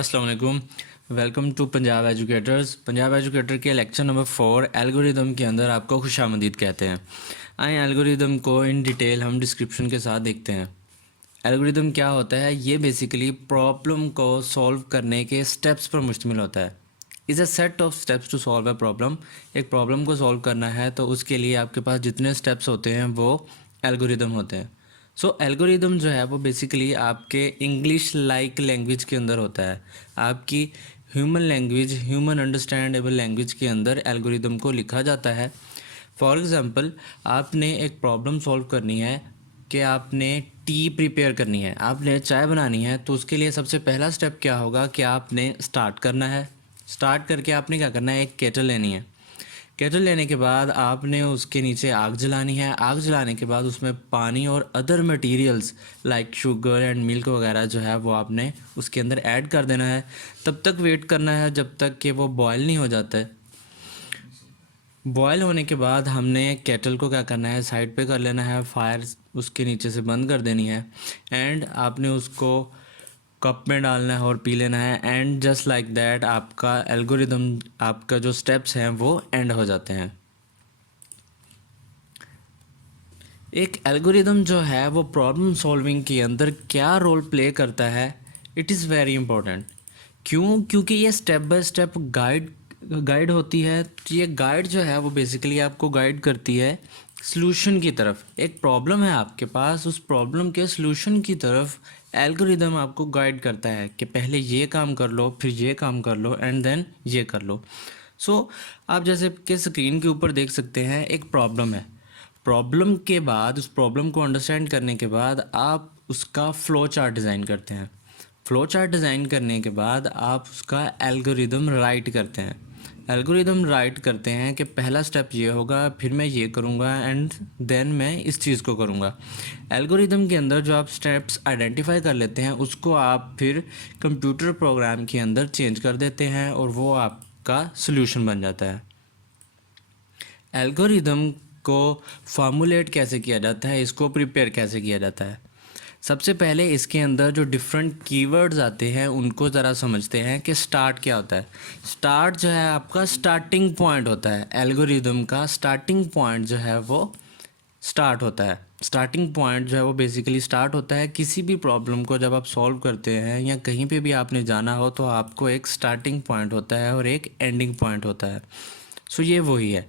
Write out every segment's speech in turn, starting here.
अस्सलाम वालेकुम। Welcome to Punjab educators. Punjab educator के लेक्चर नंबर 4 एल्गोरिदम के अंदर आपको खुशामदीद कहते हैं। आए एल्गोरिदम को इन डिटेल हम डिस्क्रिप्शन के साथ देखते हैं। एल्गोरिदम क्या होता है? ये बेसिकली प्रॉब्लम को सॉल्व करने के स्टेप्स पर मुश्तमिल होता है। Is a set of steps to solve a problem. एक प्रॉब्लम को सॉल्व करना है तो उसके लिए आपके पास जितने स्टेप्स होते हैं वो एल्गोरिदम होते हैं। सो एल्गोरिदम जो है वो बेसिकली आपके इंग्लिश लाइक लैंग्वेज के अंदर होता है। आपकी human language, human understandable language के अंदर एल्गोरिदम को लिखा जाता है। फॉर एग्ज़ाम्पल, आपने एक प्रॉब्लम सॉल्व करनी है कि आपने टी प्रिपेयर करनी है, आपने चाय बनानी है, तो उसके लिए सबसे पहला स्टेप क्या होगा कि आपने स्टार्ट करना है। स्टार्ट करके आपने क्या करना है, एक केटल लेनी है। केटल लेने के बाद आपने उसके नीचे आग जलानी है। आग जलाने के बाद उसमें पानी और other materials like sugar and milk वगैरह जो है वो आपने उसके अंदर ऐड कर देना है। तब तक वेट करना है जब तक कि वो बॉयल नहीं हो जाता है। बॉयल होने के बाद हमने केटल को क्या करना है, साइड पे कर लेना है, फायर उसके नीचे से बंद कर देनी है एंड आपने उसको कप में डालना है और पी लेना है। एंड जस्ट लाइक दैट आपका एल्गोरिदम, आपका जो स्टेप्स हैं वो एंड हो जाते हैं। एक एल्गोरिदम जो है वो प्रॉब्लम सॉल्विंग के अंदर क्या रोल प्ले करता है, इट इज़ वेरी इंपॉर्टेंट। क्यों? क्योंकि ये स्टेप बाय स्टेप गाइड होती है। तो ये गाइड जो है वो बेसिकली आपको गाइड करती है सॉल्यूशन की तरफ। एक प्रॉब्लम है आपके पास, उस प्रॉब्लम के सॉल्यूशन की तरफ एल्गोरिदम आपको गाइड करता है कि पहले ये काम कर लो, फिर ये काम कर लो एंड देन ये कर लो। आप जैसे कि स्क्रीन के ऊपर देख सकते हैं, एक प्रॉब्लम है। प्रॉब्लम के बाद, उस प्रॉब्लम को अंडरस्टैंड करने के बाद आप उसका फ़्लो चार्ट डिज़ाइन करते हैं। फ़्लो चार्ट डिज़ाइन करने के बाद आप उसका एल्गोरिदम राइट करते हैं। एल्गोरिदम राइट करते हैं कि पहला स्टेप ये होगा, फिर मैं ये करूँगा एंड देन मैं इस चीज़ को करूँगा। एल्गोरिदम के अंदर जो आप स्टेप्स आइडेंटिफाई कर लेते हैं उसको आप फिर कंप्यूटर प्रोग्राम के अंदर चेंज कर देते हैं और वो आपका सॉल्यूशन बन जाता है। एल्गोरिदम को फार्मूलेट कैसे किया जाता है, इसको प्रिपेयर कैसे किया जाता है? सबसे पहले इसके अंदर जो डिफरेंट कीवर्ड्स आते हैं उनको ज़रा समझते हैं कि स्टार्ट क्या होता है। स्टार्ट जो है आपका स्टार्टिंग पॉइंट होता है। एल्गोरिदम का स्टार्टिंग पॉइंट जो है वो स्टार्ट होता है। स्टार्टिंग पॉइंट जो है वो बेसिकली स्टार्ट होता है किसी भी प्रॉब्लम को जब आप सॉल्व करते हैं या कहीं पे भी आपने जाना हो तो आपको एक स्टार्टिंग पॉइंट होता है और एक एंडिंग पॉइंट होता है। ये वही है।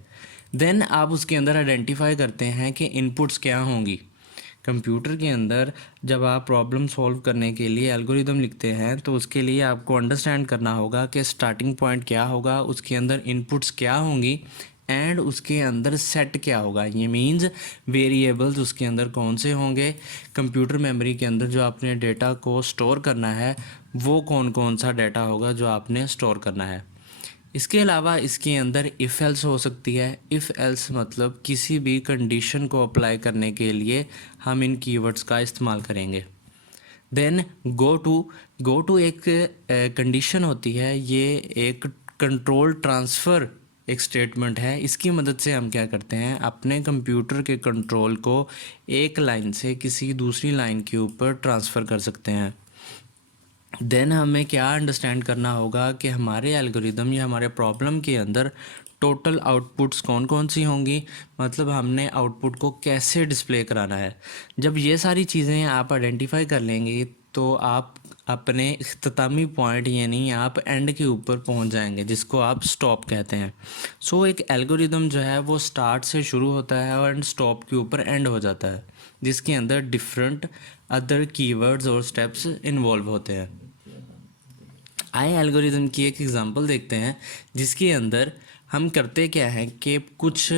देन आप उसके अंदर आइडेंटिफाई करते हैं कि इनपुट्स क्या होंगी। कंप्यूटर के अंदर जब आप प्रॉब्लम सॉल्व करने के लिए एल्गोरिदम लिखते हैं तो उसके लिए आपको अंडरस्टैंड करना होगा कि स्टार्टिंग पॉइंट क्या होगा, उसके अंदर इनपुट्स क्या होंगी एंड उसके अंदर सेट क्या होगा। ये मीन्स वेरिएबल्स उसके अंदर कौन से होंगे, कंप्यूटर मेमोरी के अंदर जो आपने डेटा को स्टोर करना है वो कौन कौन सा डेटा होगा जो आपने स्टोर करना है। इसके अलावा इसके अंदर इफ़ एल्स हो सकती है। इफ़ एल्स मतलब किसी भी कंडीशन को अप्लाई करने के लिए हम इन कीवर्ड्स का इस्तेमाल करेंगे। देन गो टू एक कंडीशन होती है, ये एक कंट्रोल ट्रांसफ़र एक स्टेटमेंट है। इसकी मदद से हम क्या करते हैं, अपने कंप्यूटर के कंट्रोल को एक लाइन से किसी दूसरी लाइन के ऊपर ट्रांसफ़र कर सकते हैं। देन हमें क्या अंडरस्टैंड करना होगा कि हमारे एल्गोरिदम या हमारे प्रॉब्लम के अंदर टोटल आउटपुट्स कौन कौन सी होंगी, मतलब हमने आउटपुट को कैसे डिस्प्ले कराना है। जब ये सारी चीज़ें आप आइडेंटिफाई कर लेंगे तो आप अपने इख्तितामी पॉइंट यानी आप एंड के ऊपर पहुंच जाएंगे जिसको आप स्टॉप कहते हैं। एक एल्गोरिदम जो है वो स्टार्ट से शुरू होता है और स्टॉप के ऊपर एंड हो जाता है, जिसके अंदर डिफरेंट अदर कीवर्ड्स और स्टेप्स इन्वॉल्व होते हैं। आए एल्गोरिदम की एक एग्जांपल देखते हैं जिसके अंदर हम करते क्या हैं कि कुछ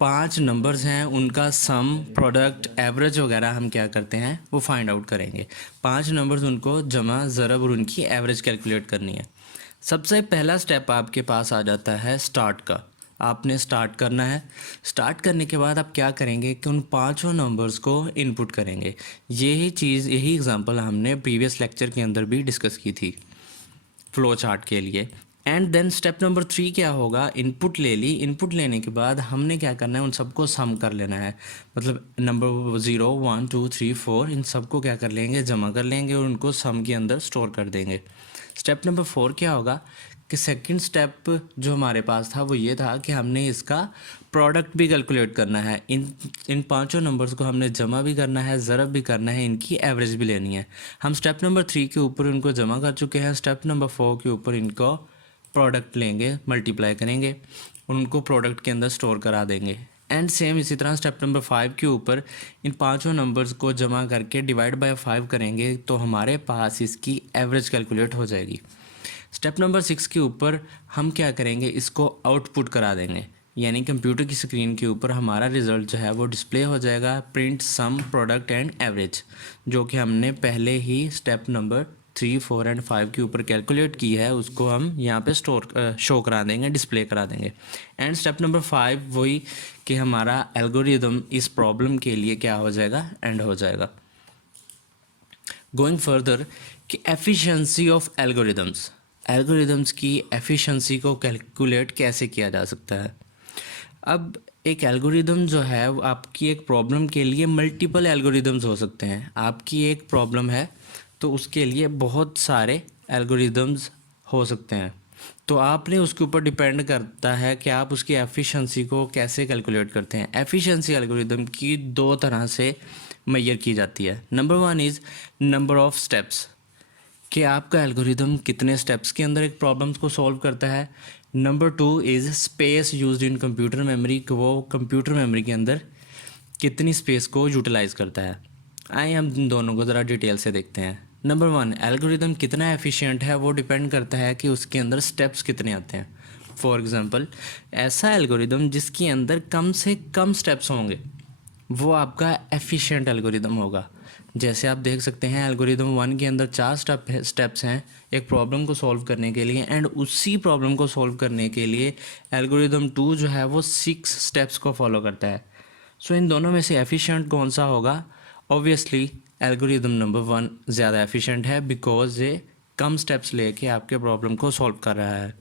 5 नंबर्स हैं, उनका सम, प्रोडक्ट, एवरेज वगैरह हम क्या करते हैं वो फाइंड आउट करेंगे। 5 नंबर्स, उनको जमा, ज़रब और उनकी एवरेज कैलकुलेट करनी है। सबसे पहला स्टेप आपके पास आ जाता है स्टार्ट का। आपने स्टार्ट करना है। स्टार्ट करने के बाद आप क्या करेंगे कि उन 5 नंबर्स को इनपुट करेंगे। यही एग्जांपल हमने प्रीवियस लेक्चर के अंदर भी डिस्कस की थी फ्लो चार्ट के लिए। एंड देन स्टेप नंबर 3 क्या होगा, इनपुट ले ली। इनपुट लेने के बाद हमने क्या करना है, उन सबको सम कर लेना है। मतलब नंबर 0, 1, 2, 3, 4 इन सबको क्या कर लेंगे, जमा कर लेंगे और उनको सम के अंदर स्टोर कर देंगे। स्टेप नंबर 4 क्या होगा कि सेकंड स्टेप जो हमारे पास था वो ये था कि हमने इसका प्रोडक्ट भी कैलकुलेट करना है। इन पांचों नंबर्स को हमने जमा भी करना है, ज़रब भी करना है, इनकी एवरेज भी लेनी है। हम स्टेप नंबर 3 के ऊपर इनको जमा कर चुके हैं। स्टेप नंबर 4 के ऊपर इनको प्रोडक्ट लेंगे, मल्टीप्लाई करेंगे, उनको प्रोडक्ट के अंदर स्टोर करा देंगे। एंड सेम इसी तरह स्टेप नंबर 5 के ऊपर इन पांचों नंबर्स को जमा करके डिवाइड बाय 5 करेंगे तो हमारे पास इसकी एवरेज कैलकुलेट हो जाएगी। स्टेप नंबर 6 के ऊपर हम क्या करेंगे, इसको आउटपुट करा देंगे, यानी कंप्यूटर की स्क्रीन के ऊपर हमारा रिज़ल्ट जो है वो डिस्प्ले हो जाएगा, print sum product and average, जो कि हमने पहले ही स्टेप नंबर 3, 4 एंड 5 के ऊपर कैलकुलेट की है, उसको हम यहाँ पे शो करा देंगे, डिस्प्ले करा देंगे। एंड स्टेप नंबर 5 वही कि हमारा एल्गोरिदम इस प्रॉब्लम के लिए क्या हो जाएगा, एंड हो जाएगा। गोइंग फर्दर कि एफिशिएंसी ऑफ एल्गोरिदम्स की एफिशिएंसी को कैलकुलेट कैसे किया जा सकता है। अब एक एल्गोरिदम जो है वो आपकी एक प्रॉब्लम के लिए मल्टीपल एल्गोरिदम्स हो सकते हैं। आपकी एक प्रॉब्लम है तो उसके लिए बहुत सारे एल्गोरिदम्स हो सकते हैं, तो आपने उसके ऊपर डिपेंड करता है कि आप उसकी एफिशिएंसी को कैसे कैलकुलेट करते हैं। एफिशिएंसी एल्गोरिदम की दो तरह से मेजर की जाती है। Number 1 is number of steps, कि आपका एल्गोरिदम कितने स्टेप्स के अंदर एक प्रॉब्लम्स को सॉल्व करता है। Number 2 is space used in computer memory, कि वो कंप्यूटर मेमोरी के अंदर कितनी स्पेस को यूटिलाइज़ करता है। आइए हम इन दोनों को ज़रा डिटेल से देखते हैं। नंबर 1, एल्गोरिदम कितना एफिशिएंट है वो डिपेंड करता है कि उसके अंदर स्टेप्स कितने आते हैं। फॉर एग्ज़ाम्पल, ऐसा एल्गोरिदम जिसके अंदर कम से कम स्टेप्स होंगे वो आपका एफिशिएंट एल्गोरिदम होगा। जैसे आप देख सकते हैं एल्गोरिदम 1 के अंदर 4 स्टेप्स हैं एक प्रॉब्लम को सॉल्व करने के लिए, एंड उसी प्रॉब्लम को सॉल्व करने के लिए एल्गोरिदम 2 जो है वो 6 स्टेप्स को फॉलो करता है। सो इन दोनों में से एफिशिएंट कौन सा होगा? ऑब्वियसली एल्गोरिदम नंबर 1 ज़्यादा एफिशिएंट है, बिकॉज ये कम स्टेप्स लेके आपके प्रॉब्लम को सॉल्व कर रहा है।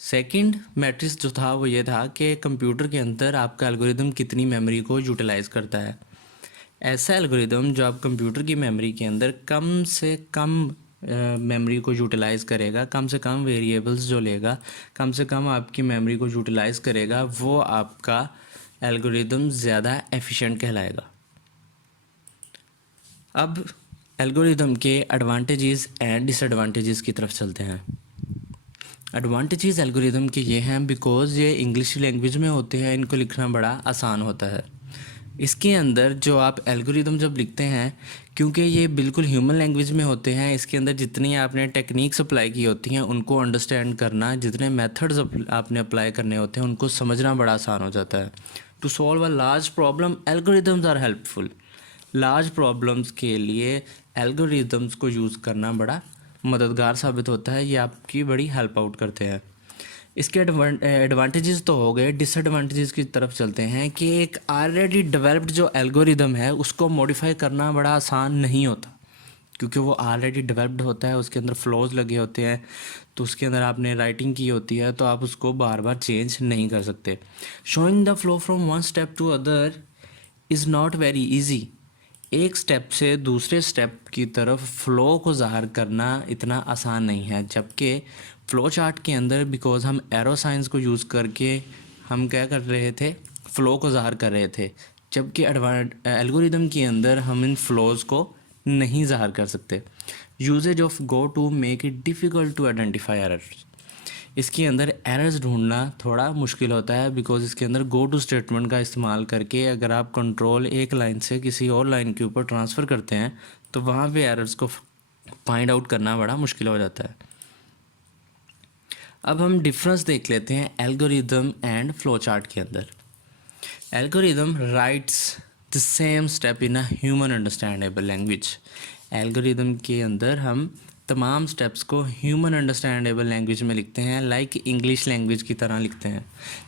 सेकंड मैट्रिक्स जो था वो ये था कि कंप्यूटर के अंदर आपका एल्गोरिदम कितनी मेमोरी को यूटिलाइज़ करता है। ऐसा एल्गोरिदम जो आप कंप्यूटर की मेमोरी के अंदर कम से कम मेमोरी को यूटिलाइज़ करेगा, कम से कम वेरिएबल्स जो लेगा, कम से कम आपकी मेमोरी को यूटिलाइज़ करेगा, वो आपका एल्गोरिदम ज़्यादा एफिशिएंट कहलाएगा। अब एल्गोरिदम के एडवांटेजेस एंड डिसएडवांटेजेस की तरफ चलते हैं। एडवांटेजेस एल्गोरिदम के ये हैं बिकॉज़ ये इंग्लिश लैंग्वेज में होते हैं, इनको लिखना बड़ा आसान होता है। इसके अंदर जो आप एल्गोरिदम जब लिखते हैं, क्योंकि ये बिल्कुल ह्यूमन लैंग्वेज में होते हैं, इसके अंदर जितनी आपने टेक्निक्स अप्लाई की होती हैं उनको अंडरस्टैंड करना, जितने मेथड्स आपने अप्लाई करने होते हैं उनको समझना बड़ा आसान हो जाता है। To solve a large problem algorithms are helpful. Large problems के लिए एल्गोरिदम्स को यूज़ करना बड़ा मददगार साबित होता है, ये आपकी बड़ी हेल्प आउट करते हैं। इसके एडवांटेजेस तो हो गए, डिसएडवांटेजेस की तरफ चलते हैं कि एक ऑलरेडी डेवलप्ड जो एल्गोरिदम है उसको मॉडिफाई करना बड़ा आसान नहीं होता, क्योंकि वो ऑलरेडी डेवलप्ड होता है, उसके अंदर फ्लॉज लगे होते हैं, तो उसके अंदर आपने राइटिंग की होती है, तो आप उसको बार बार चेंज नहीं कर सकते। Showing the flow from one step to other is not very easy. एक स्टेप से दूसरे स्टेप की तरफ फ़्लो को ज़ाहिर करना इतना आसान नहीं है, जबकि फ़्लो चार्ट के अंदर बिकॉज़ हम एरो साइंस को यूज़ करके हम क्या कर रहे थे, फ़्लो को ज़ाहिर कर रहे थे, जबकि एल्गोरिदम के अंदर हम इन फ़्लोज़ को नहीं ज़ाहिर कर सकते। Uses of go to make it difficult to identify errors. इसके अंदर एरर्स ढूंढना थोड़ा मुश्किल होता है, बिकॉज़ इसके अंदर गो टू स्टेटमेंट का इस्तेमाल करके अगर आप कंट्रोल एक लाइन से किसी और लाइन के ऊपर ट्रांसफ़र करते हैं तो वहाँ पे एरर्स को फाइंड आउट करना बड़ा मुश्किल हो जाता है। अब हम डिफरेंस देख लेते हैं एल्गोरिदम एंड फ्लो चार्ट के अंदर। Algorithm rights the same step in a human understandable language. Algorithm के अंदर हम तमाम स्टेप्स को ह्यूमन अंडरस्टैंडेबल लैंग्वेज में लिखते हैं, लाइक इंग्लिश लैंग्वेज की तरह लिखते हैं,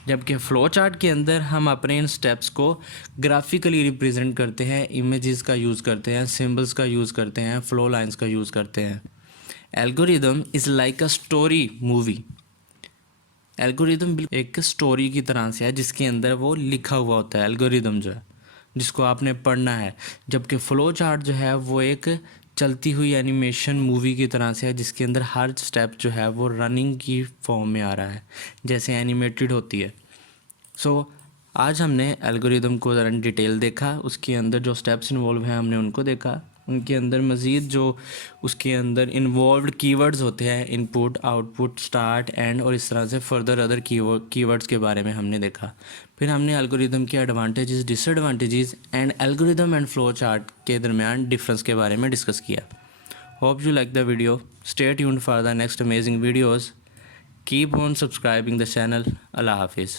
जबकि फ़्लो चार्ट के अंदर हम अपने इन स्टेप्स को ग्राफिकली रिप्रेजेंट करते हैं, इमेजेस का यूज़ करते हैं, सिंबल्स का यूज़ करते हैं, फ्लो लाइंस का यूज़ करते हैं। Algorithm is like a story movie. Algorithm एक स्टोरी की तरह से है जिसके अंदर वो लिखा हुआ होता है, एल्गोरिदम जो है जिसको आपने पढ़ना है, जबकि फ़्लो चार्ट जो है वो एक चलती हुई एनिमेशन मूवी की तरह से है, जिसके अंदर हर स्टेप जो है वो रनिंग की फॉर्म में आ रहा है, जैसे एनिमेटेड होती है। सो आज हमने एल्गोरिदम को ज़रा डिटेल देखा, उसके अंदर जो स्टेप्स इन्वॉल्व हैं हमने उनको देखा, उनके अंदर मज़ीद जो उसके अंदर इन्वॉल्व्ड कीवर्ड्स होते हैं, इनपुट, आउटपुट, स्टार्ट, एंड, और इस तरह से फर्दर अदर कीवर्ड्स के बारे में हमने देखा। फिर हमने एल्गोरिदम के advantages, disadvantages and algorithm and flow chart के दरमियान डिफरेंस के बारे में डिस्कस किया। Hope you like the video. Stay tuned for the next amazing videos. Keep on subscribing the channel. अल्लाह हाफिज़।